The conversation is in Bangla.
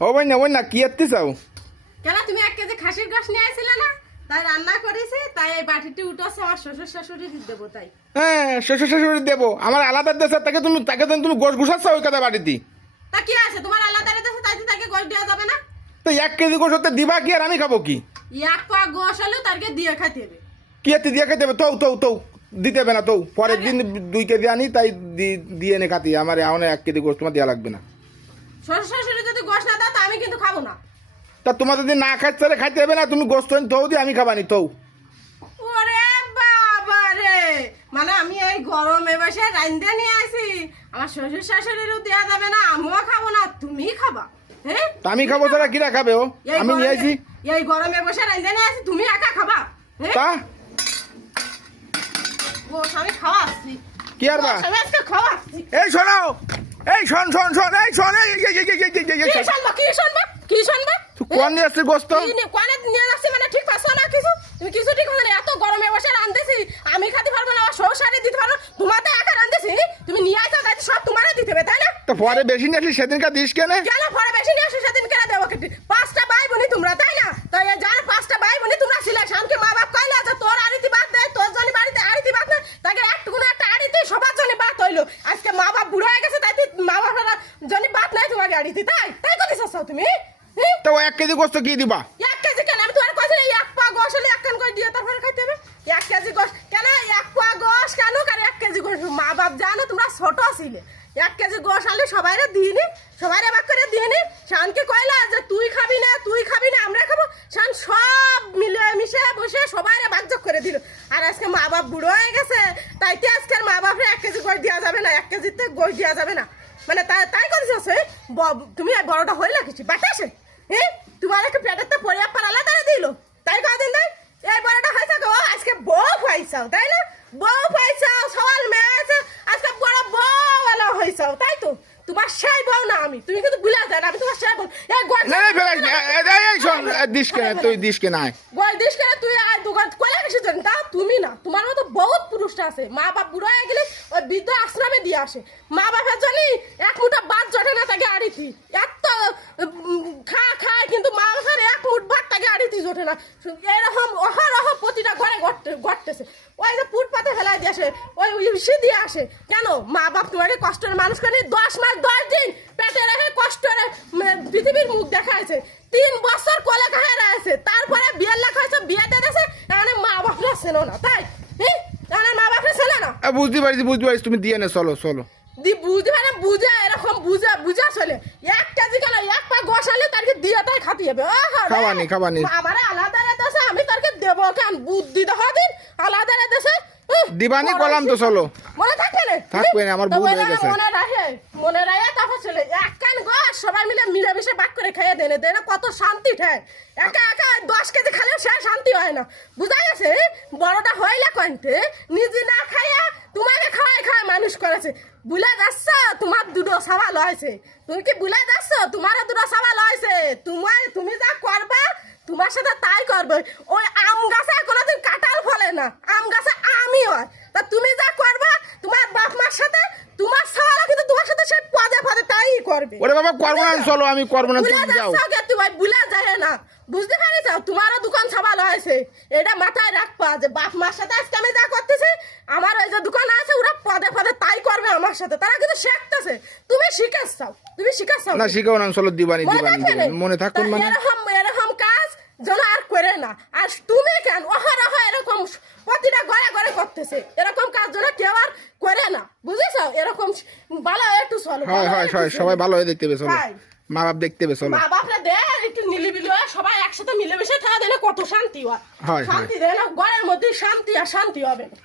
ওই না কি এত্তি চাও? কেন তুমি 1 কেজি খাসির গোশত নিয়ে আইছিলে না? তাই রান্না করেছি, তাই এই বাটিটি উঠেছে আমার শ্বশুর শাশুড়ি দেবো তাই। হ্যাঁ শ্বশুর শাশুড়ি দেবো, আমার আলাদা দেশে তাকে তুমি গোশ ঘুষাচ্ছ ওই কথা বাড়িতে। তা কি আছে তোমার আলাদা রেখেছে, তাই তাকে গোশত দেওয়া যাবে না? তো 1 কেজি গোশ হতে দিবা কি আর আমি খাবো কি? 1 পা গোশত হলেও তাকে দিয়ে খাইতে হবে। কি এত্তি দিয়ে খেতে হবে? তো দিতে হবে না তো, পরের দিন 2 কেজি আনি তাই দিয়ে এনে খাতি। আমার এখন 1 কেজি গোশ তোমার দেওয়া লাগবে না। শ্বশুর শাশুড়ি যদি গোশত না দাও তা আমি কিন্তু খাবো না। তা তোমার যদি না খাইতে হবে না, তুমি গোশ তো দিয়ে আমি খাবানি তো। ওরে বাবা রে, মানে আমি এই গরমে বসে রাইন্দা নিয়ে আসি, আমার শ্বশুর শাশুড়িরও দেওয়া যাবে না, আমিও খাবো না, তুমি খাবা? হ্যাঁ তা আমি খাবো, তারা কিরা খাবে? ও আমি নিয়ে আইছি। এই গরমে বসে রাইন্দা নিয়ে আসি, তুমি একা খাবা? তা গোশ আমি খাওয়াচ্ছি, কি আর বা? আমি আজকে খাওয়াচ্ছি। এই শোনো, এই শোন এই শোন, কি শুনবা? কোন নিয়ে আসছিস গোস্ত? কোনে নিয়ে আসছি মানে ঠিক পাচ্ছ না কিছু? তুমি কিছু ঠিক না, এত গরমে বসে রাঁধতেছি, আমি খাতে পারবো না, আমার সংসারে দিতে পারবো, তোমাদের একা রাঁধতেছি, তুমি নিয়ে আসো তাই সব তোমারে দিতে হবে তাই না? তো পরে বেশি নিয়ে আসলি সেদিনকার দিস কেনে? কেন পরে বেশি নিয়ে আসো সেদিন কেন দেবো? 5টা ভাই বোনি তোমরা তাই না? তাই যার 5টা ভাই বোনি তোমরা ছিলে, শানকে মা বাপ কইলা যে তোর আড়িতে বাদ দে, তোর জন্য বাড়িতে আড়িতে বাদ না, তাকে একটুকুন একটা আড়িতে সবার জন্য বাদ হইলো। আজকে মা বাপ বুড়ো হয়ে গেছে, তাই মা বাপরা জন্য বাদ নাই তোমাকে আড়িতে, তাই কথা চাচ্ছ তুমি? তো 1 কেজি গোস্ত কি দিবা? 1 কেজি কেন? আমি তোমার কাছে 1 পা গোশ হলে 1 কান করে দিয়ে তারপর খাইতে হবে। 1 কেজি গোশ কেন? 1 পা গোশ কেন? কার 1 কেজি গোশ? মা বাপ জানো তোমরা ছোট ছিলে, 1 কেজি গোশ আনলে সবাইরে দিইনি, সবাইরে ভাগ করে দিইনি। শানকে কইলা যে তুই খাবি না আমরা খাবো, শান সব মিলে মিশে বসে সবাইরে ভাগ করে দিল। আর আজকে মা বাপ বুড়ো হয়ে গেছে, তাইতে আজকের মা বাপরে 1 কেজি গোশ দেওয়া যাবে না, 1 কেজিতে গোশ দেওয়া যাবে না, মানে তাই করেছে। তুমি বড়টা হইলা কিছু বাতাসে? হ্যাঁ তোমার একটা পেটের তো পরে আপনার আলাদা দিল, তাই কদিন দেয় এই বড়টা হয়েছে গো, আজকে বউ পাইছাও তাই না? বউ পাইছাও, সওয়াল মেয়ে আছে, আজকে বড় বউ আলা হয়েছাও, তাই তো? তোমার সেই বউ না আমি, তুমি কিন্তু ভুলে যাও না, আমি তোমার সেই বউ। এই শোন, দিস কেন তুই? দিস কেন? দিস কেন তুই? দোকান কয়লা কিছু জানি তা তুমি না, তোমার মতো বহুত পুরুষটা আছে, মা বাপ বুড়ো হয়ে গেলে ওই বৃদ্ধ আশ্রমে দিয়ে আসে, মা বাপের জন্য 1 মুঠা ভাত জটে না তাকে আড়িতি, এত খায় কিন্তু মা বাপের 1 মুঠ ভাত তাকে আড়িতি জোটে না। এরকম অহরহ প্রতিটা ঘরে ঘটতেছে। ওই যে পুট পাতে ফেলাই দিয়ে আসে, ওই ইসে দিয়ে আসে কেন? মা বাপ তোমাকে কষ্টের মানুষ করে 10 মাস 10 দিন পেটে রেখে কষ্টের পৃথিবীর মুখ দেখাইছে, 3 বছর কোলে খায় আছে, তারপরে বিয়ের লেখা হয়েছে, বিয়েতে দেশে, তাহলে মা বাপরা ছিল না তাই? তাহলে মা বাপরা ছিল না? বুঝতে পারিস তুমি দিয়ে নে। চলো বুঝতে পারে বুঝা, এরকম বুঝা চলে। 1 কেজি কেন? 1 পা গোশ আনলে তাকে দিয়ে তাই খাতে হবে। খাবানি আমার আলাদা রেতেছে, আমি তাকে দেবো কেন? বুদ্ধি দেখা দিন আলাদা রেতেছে দিবানি কলাম তো। চলো, মনে থাকবে না আমার ভুল হয়ে গেছে। মনে রাখে তারপর চলে 1 কান গোশ সবাই মিলেমিশে ভাগ করে খেয়ে দেনে কত শান্তি ঠায়। একা 10 কেজি খালেও সে শান্তি হয় না, বুঝা গেছে? বড়টা হইলে কইতে নিজে না খাইয়া তোমাকে খাওয়াই মানুষ করেছে, বুলা যাচ্ছ? তোমার 2টো সওয়াল হয়েছে, তুমি কি বুলা যাচ্ছ? তোমারও 2টো সওয়াল হয়েছে, তুমি যা করবা তোমার সাথে তাই করবে। ওই আম গাছে কোনোদিন কাঁঠাল ফলে না, আম গাছে আমই হয়, তা তুমি যা করবা তোমার বাপ মার সাথে, তোমার সওয়াল কিন্তু তোমার সাথে সে পদে তাই করবে। ওরে বাবা করবো না, চলো আমি করবো না, তুমি যাও। তুমি বুলা যায় না, বুঝতে পারিস? তোমারও দোকান সওয়াল হয়েছে, এটা মাথায় রাখবা যে বাপ মার সাথে আজকে আমি যা করতেছি, আমার ওই যে দোকান আছে ওরা পদে তাই করবে আমার সাথে, তারা কিন্তু শিখতেছে। তুমি শিখাচ্ছাও না? শিখাও না, চলো দিবানি মনে থাকুন। মানে এরকম কাজ যেন আর করে না। আর তুমি কেন অহরহ এরকম প্রতিটা ঘরে করতেছে, এরকম কাজ যেন কেউ আর করে না, বুঝেছো? এরকম ভালো একটু চলো। হয় সবাই ভালো হয়ে দেখতে হবে। চলো, মা বাপ দেখতে হবে। চলো, মা বাপরা দে একটু নিলিবিলি হয়, সবাই একসাথে মিলেমিশে থাকা দিলে কত শান্তি হয়। শান্তি দেয় না ঘরের মধ্যে, শান্তি হবে না।